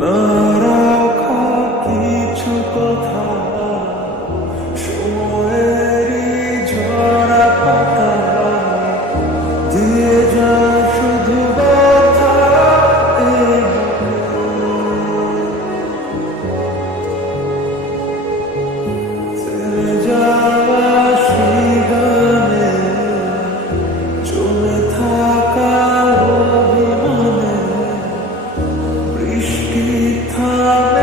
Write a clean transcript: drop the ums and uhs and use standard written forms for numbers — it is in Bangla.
না রাখা কিছু কথা, সময়েরই ঝরা পাতা দিয়ে যা শুধু ব্যথা। এই ছেড়ে যাওয়া সেই গানে জমে থাকা অভিমানে বৃষ্টি থামে